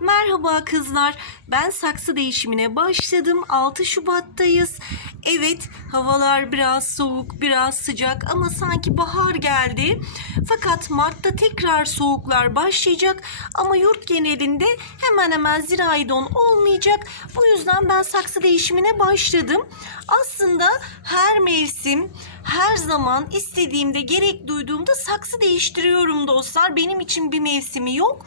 Merhaba kızlar. Ben saksı değişimine başladım. 6 Şubat'tayız. Evet, havalar biraz soğuk, biraz sıcak ama sanki bahar geldi. Fakat Mart'ta tekrar soğuklar başlayacak ama yurt genelinde hemen hemen zirai don olmayacak. Bu yüzden ben saksı değişimine başladım. Aslında her mevsim, her zaman istediğimde, gerek duyduğumda saksı değiştiriyorum dostlar. Benim için bir mevsimi yok.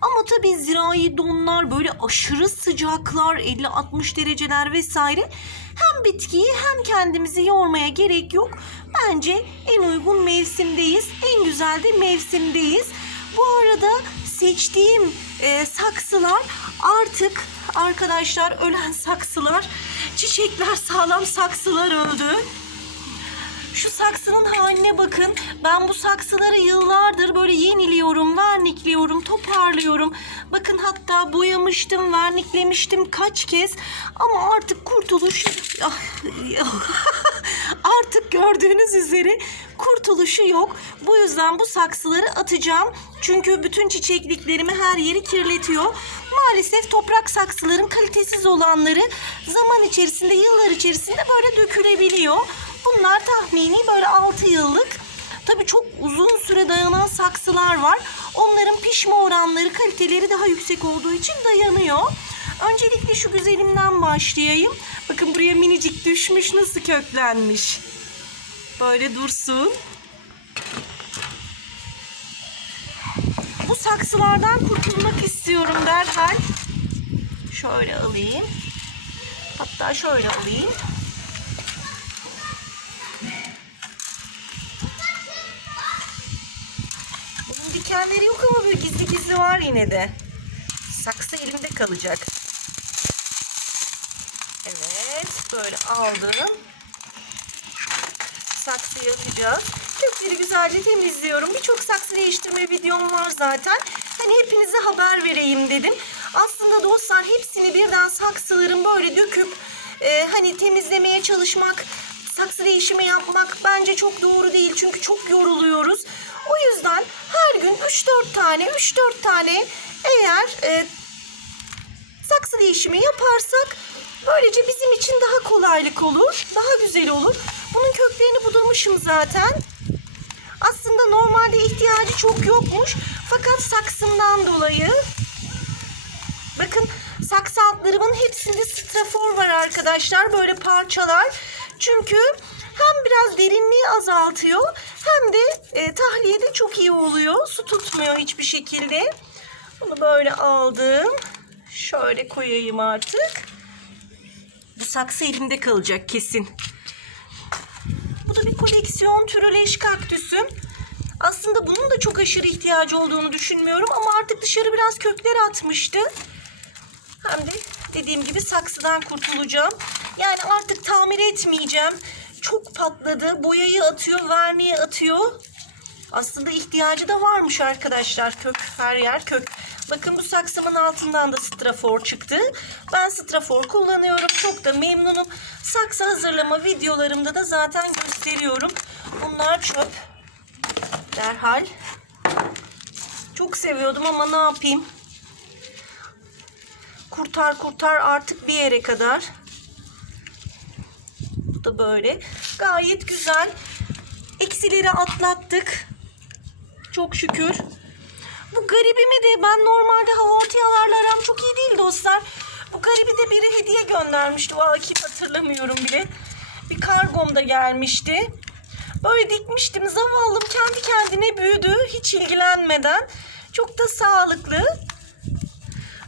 Ama tabii zirai donlar böyle aşırı sıcaklar 50-60 dereceler vesaire hem bitkiyi hem kendimizi yormaya gerek yok. Bence en uygun mevsimdeyiz. En güzel de mevsimdeyiz. Bu arada seçtiğim e, saksılar artık arkadaşlar ölen saksılar, çiçekler sağlam saksılar öldü. Şu saksının haline bakın. Ben bu saksıları yıllardır böyle yeniliyorum, vernikliyorum, toparlıyorum. Bakın hatta boyamıştım, verniklemiştim kaç kez. Ama artık kurtuluş... Ah, artık gördüğünüz üzere kurtuluşu yok. Bu yüzden bu saksıları atacağım. Çünkü bütün çiçekliklerimi her yeri kirletiyor. Maalesef toprak saksıların kalitesiz olanları zaman içerisinde, yıllar içerisinde böyle dökülebiliyor. Bunlar tahmini böyle 6 yıllık. Tabii çok uzun süre dayanan saksılar var. Onların pişme oranları, kaliteleri daha yüksek olduğu için dayanıyor. Öncelikle şu güzelimden başlayayım. Bakın buraya minicik düşmüş, nasıl köklenmiş. Böyle dursun. Bu saksılardan kurtulmak istiyorum derhal. Şöyle alayım. Hatta şöyle alayım. Bunun dikenleri yok ama böyle gizli gizli var yine de. Saksı elimde kalacak. Evet, böyle aldım. Saksıyı atacağız. Kökleri güzelce temizliyorum. Birçok saksı değiştirme videom var zaten. Hani hepinize haber vereyim dedim. Aslında dostlar hepsini birden saksıların böyle döküp e, hani temizlemeye çalışmak, saksı değişimi yapmak bence çok doğru değil. Çünkü çok yoruluyoruz. O yüzden her gün 3-4 tane, 3-4 tane eğer e, saksı değişimi yaparsak böylece bizim için daha kolaylık olur, daha güzel olur. Bunun köklerini budamışım zaten. Aslında normalde ihtiyacı çok yokmuş. Fakat saksımdan dolayı bakın saksı altlarımın hepsinde strafor var arkadaşlar. Böyle parçalar. Çünkü hem biraz derinliği azaltıyor hem de e, tahliyede çok iyi oluyor. Su tutmuyor hiçbir şekilde. Bunu böyle aldım. Şöyle koyayım artık. Bu saksı elimde kalacak kesin. Bu da bir koleksiyon türü kaktüsüm. Aslında bunun da çok aşırı ihtiyacı olduğunu düşünmüyorum ama artık dışarı biraz kökler atmıştı. Hem de dediğim gibi saksıdan kurtulacağım. Yani artık tamir etmeyeceğim. Çok patladı. Boyayı atıyor, verniği atıyor. Aslında ihtiyacı da varmış arkadaşlar. Kök, her yer kök. Bakın bu saksımın altından da strafor çıktı. Ben strafor kullanıyorum. Çok da memnunum. Saksı hazırlama videolarımda da zaten gösteriyorum. Bunlar çöp. Derhal. Çok seviyordum ama ne yapayım? Kurtar kurtar artık bir yere kadar. Bu da böyle. Gayet güzel. Eksileri atlattık. Çok şükür. Bu garibimi de ben normalde havortiyalarla aram çok iyi değil dostlar. Bu garibi de biri hediye göndermişti. Valla kim hatırlamıyorum bile. Bir kargomda gelmişti. Böyle dikmiştim. Zavallım kendi kendine büyüdü. Hiç ilgilenmeden. Çok da sağlıklı.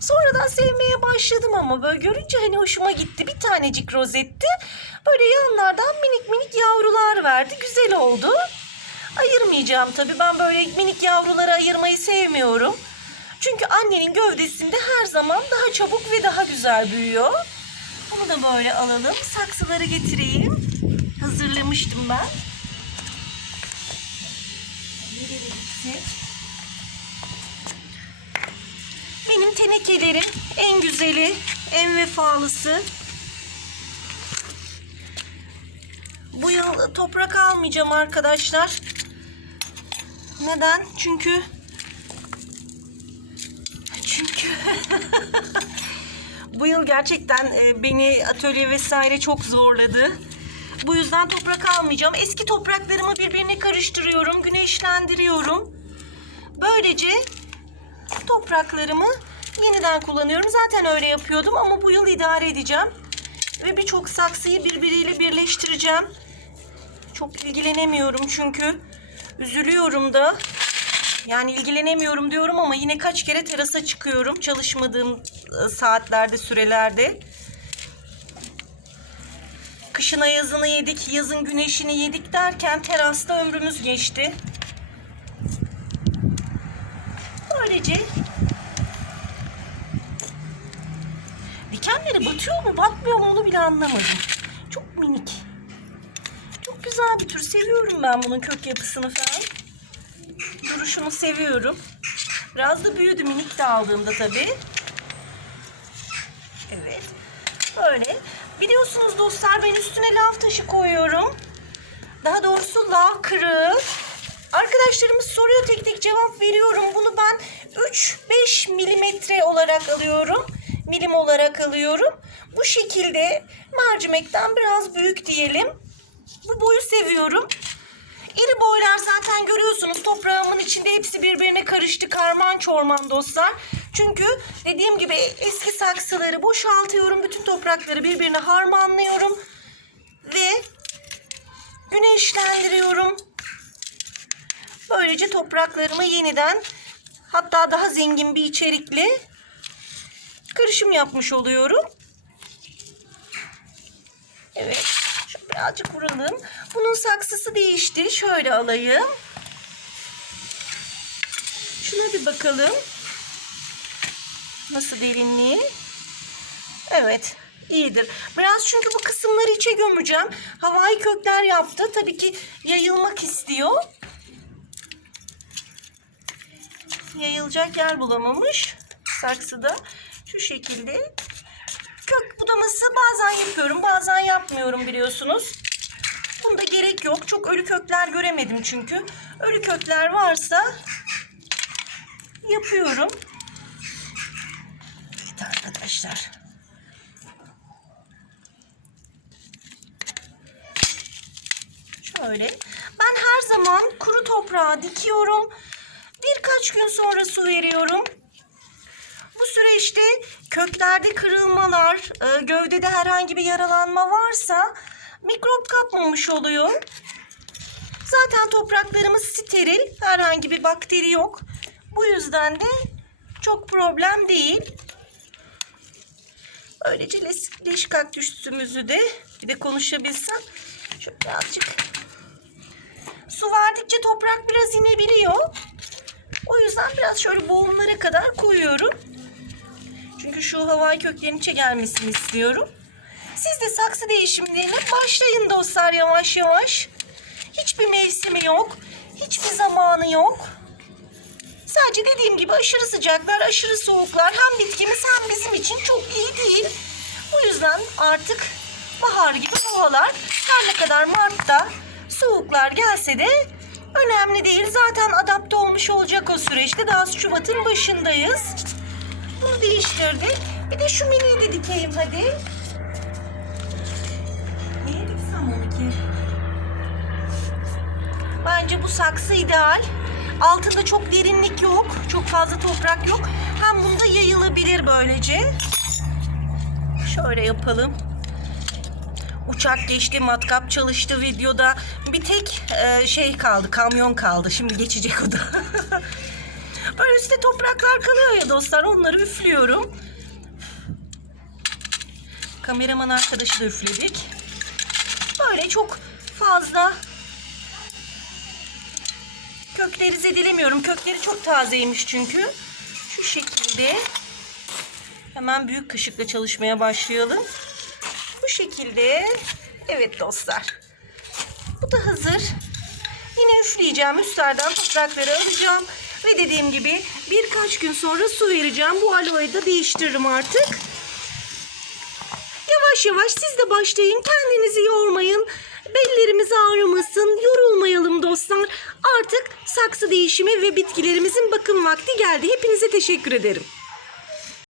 Sonradan sevmeye başladım ama böyle görünce hani hoşuma gitti. Bir tanecik rozetti. Böyle yanlardan minik minik yavrular verdi. Güzel oldu. Ayırmayacağım tabii. Ben böyle minik yavruları ayırmayı sevmiyorum. Çünkü annenin gövdesinde her zaman daha çabuk ve daha güzel büyüyor. Bunu da böyle alalım. Saksıları getireyim. Hazırlamıştım ben. Nereye gitti? Benim tenekelerim en güzeli, en vefalısı. Bu yıl toprak almayacağım arkadaşlar. Neden? Çünkü çünkü Bu yıl gerçekten e, beni atölye vesaire çok zorladı. Bu yüzden toprak almayacağım. Eski topraklarımı birbirine karıştırıyorum, güneşlendiriyorum. Böylece topraklarımı yeniden kullanıyorum. Zaten öyle yapıyordum ama bu yıl idare edeceğim. Ve birçok saksıyı birbiriyle birleştireceğim. Çok ilgilenemiyorum çünkü. Üzülüyorum da. Yani ilgilenemiyorum diyorum ama yine kaç kere terasa çıkıyorum çalışmadığım e, saatlerde, sürelerde. Kışına yazını yedik, yazın güneşini yedik derken terasta ömrümüz geçti. Böylece dikenleri batıyor mu, batmıyor mu onu bile anlamadım. Çok minik. Çok güzel bir tür. Seviyorum ben bunun kök yapısını falan. Duruşunu seviyorum. Biraz da büyüdü minik de aldığımda tabii. Evet. Böyle. Biliyorsunuz dostlar ben üstüne lav taşı koyuyorum. Daha doğrusu lav kırığı. Arkadaşlarımız soruyor tek tek cevap veriyorum. Bunu ben 3-5 milimetre olarak alıyorum. Milim olarak alıyorum. Bu şekilde mercimekten biraz büyük diyelim. Bu boyu seviyorum. İri boylar zaten görüyorsunuz toprağımın içinde hepsi birbirine karıştı karman çorman dostlar. Çünkü dediğim gibi eski saksıları boşaltıyorum. Bütün toprakları birbirine harmanlıyorum. Ve güneşlendiriyorum. Böylece topraklarımı yeniden hatta daha zengin bir içerikli karışım yapmış oluyorum. Evet. Şöyle birazcık vuralım. Bunun saksısı değişti. Şöyle alayım. Şuna bir bakalım. Nasıl derinliği? Evet. iyidir. Biraz çünkü bu kısımları içe gömeceğim. Havai kökler yaptı. Tabii ki yayılmak istiyor. Yayılacak yer bulamamış. Saksıda. Şu şekilde kök budaması bazen yapıyorum, bazen yapmıyorum biliyorsunuz. Bunda gerek yok. Çok ölü kökler göremedim çünkü. Ölü kökler varsa yapıyorum. Evet arkadaşlar. Şöyle. Ben her zaman kuru toprağa dikiyorum. Birkaç gün sonra su veriyorum. Süreçte köklerde kırılmalar, e, gövdede herhangi bir yaralanma varsa mikrop kapmamış oluyor. Zaten topraklarımız steril, herhangi bir bakteri yok. Bu yüzden de çok problem değil. Böylece leş kaktüsümüzü de bir de konuşabilsem. Şöyle birazcık su verdikçe toprak biraz inebiliyor. O yüzden biraz şöyle boğumlara kadar koyuyorum. Çünkü şu havai köklerin içe gelmesini istiyorum. Siz de saksı değişimlerine başlayın dostlar yavaş yavaş. Hiçbir mevsimi yok. Hiçbir zamanı yok. Sadece dediğim gibi aşırı sıcaklar, aşırı soğuklar hem bitkimiz hem bizim için çok iyi değil. Bu yüzden artık bahar gibi havalar her ne kadar Mart'ta soğuklar gelse de önemli değil. Zaten adapte olmuş olacak o süreçte. Daha Şubat'ın başındayız. Bunu değiştirdik. Bir de şu miniyi de dikeyim hadi. Niye diksem onu ki? Bence bu saksı ideal. Altında çok derinlik yok. Çok fazla toprak yok. Hem bunda yayılabilir böylece. Şöyle yapalım. Uçak geçti, matkap çalıştı videoda. Bir tek e, şey kaldı, kamyon kaldı. Şimdi geçecek o da. Böyle üstte topraklar kalıyor ya dostlar. Onları üflüyorum. Kameraman arkadaşı da üfledik. Böyle çok fazla kökleri zedelemiyorum. Kökleri çok tazeymiş çünkü. Şu şekilde hemen büyük kaşıkla çalışmaya başlayalım. Bu şekilde. Evet dostlar. Bu da hazır. Yine üfleyeceğim. Üstlerden toprakları alacağım. Ve dediğim gibi birkaç gün sonra su vereceğim. Bu aloe'yu da değiştiririm artık. Yavaş yavaş siz de başlayın. Kendinizi yormayın. Bellerimiz ağrımasın. Yorulmayalım dostlar. Artık saksı değişimi ve bitkilerimizin bakım vakti geldi. Hepinize teşekkür ederim.